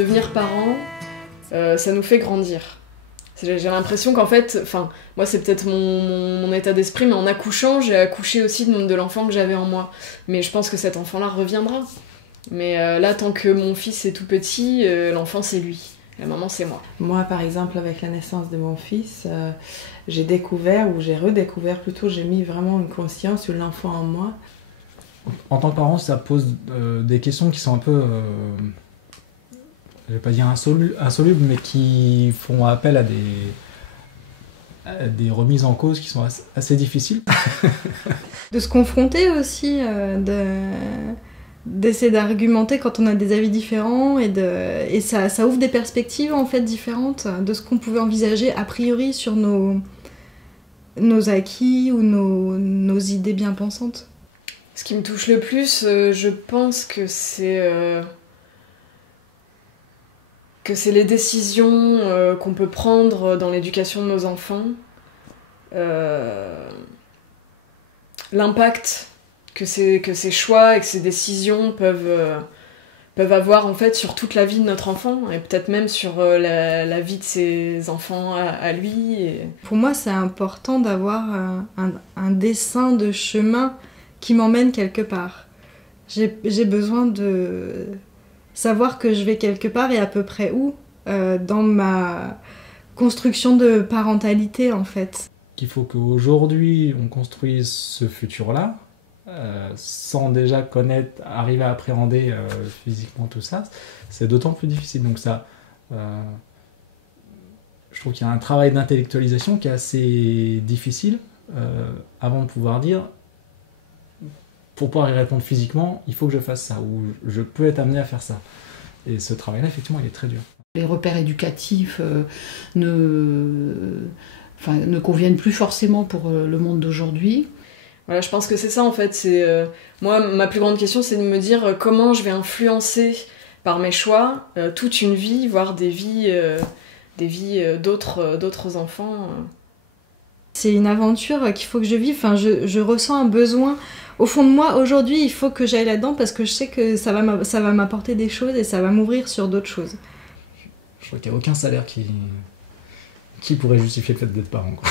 devenir parent, ça nous fait grandir. J'ai l'impression qu'en fait, enfin, moi c'est peut-être mon état d'esprit, mais en accouchant, j'ai accouché aussi de l'enfant que j'avais en moi. Mais je pense que cet enfant-là reviendra. Mais là, tant que mon fils est tout petit, l'enfant c'est lui. La maman, c'est moi. Moi, par exemple, avec la naissance de mon fils, j'ai découvert, ou j'ai redécouvert plutôt, j'ai mis vraiment une conscience sur l'enfant en moi. En tant que parent, ça pose des questions qui sont un peu, je vais pas dire insolubles, mais qui font appel à des remises en cause qui sont assez difficiles. De se confronter aussi, d'essayer d'argumenter quand on a des avis différents et ça ouvre des perspectives en fait différentes de ce qu'on pouvait envisager a priori sur nos acquis ou nos idées bien pensantes. Ce qui me touche le plus, je pense que c'est les décisions qu'on peut prendre dans l'éducation de nos enfants, l'impact que ces choix et que ces décisions peuvent avoir en fait sur toute la vie de notre enfant et peut-être même sur la vie de ses enfants à lui. Pour moi, c'est important d'avoir un dessin de chemin qui m'emmène quelque part. J'ai besoin de savoir que je vais quelque part et à peu près où dans ma construction de parentalité en fait. Il faut qu'aujourd'hui on construise ce futur-là sans déjà connaître, arriver à appréhender physiquement tout ça, c'est d'autant plus difficile. Donc ça, je trouve qu'il y a un travail d'intellectualisation qui est assez difficile avant de pouvoir dire, pour pouvoir y répondre physiquement, il faut que je fasse ça, ou je peux être amené à faire ça. Et ce travail-là, effectivement, il est très dur. Les repères éducatifs ne conviennent plus forcément pour le monde d'aujourd'hui. Voilà, je pense que c'est ça en fait. Moi, ma plus grande question, c'est de me dire comment je vais influencer par mes choix toute une vie, voire des vies d'autres enfants. C'est une aventure qu'il faut que je vive. Enfin, je ressens un besoin. Au fond de moi, aujourd'hui, il faut que j'aille là-dedans parce que je sais que ça va m'apporter des choses et ça va m'ouvrir sur d'autres choses. Je crois qu'il n'y a aucun salaire qui pourrait justifier le fait d'être parent, quoi.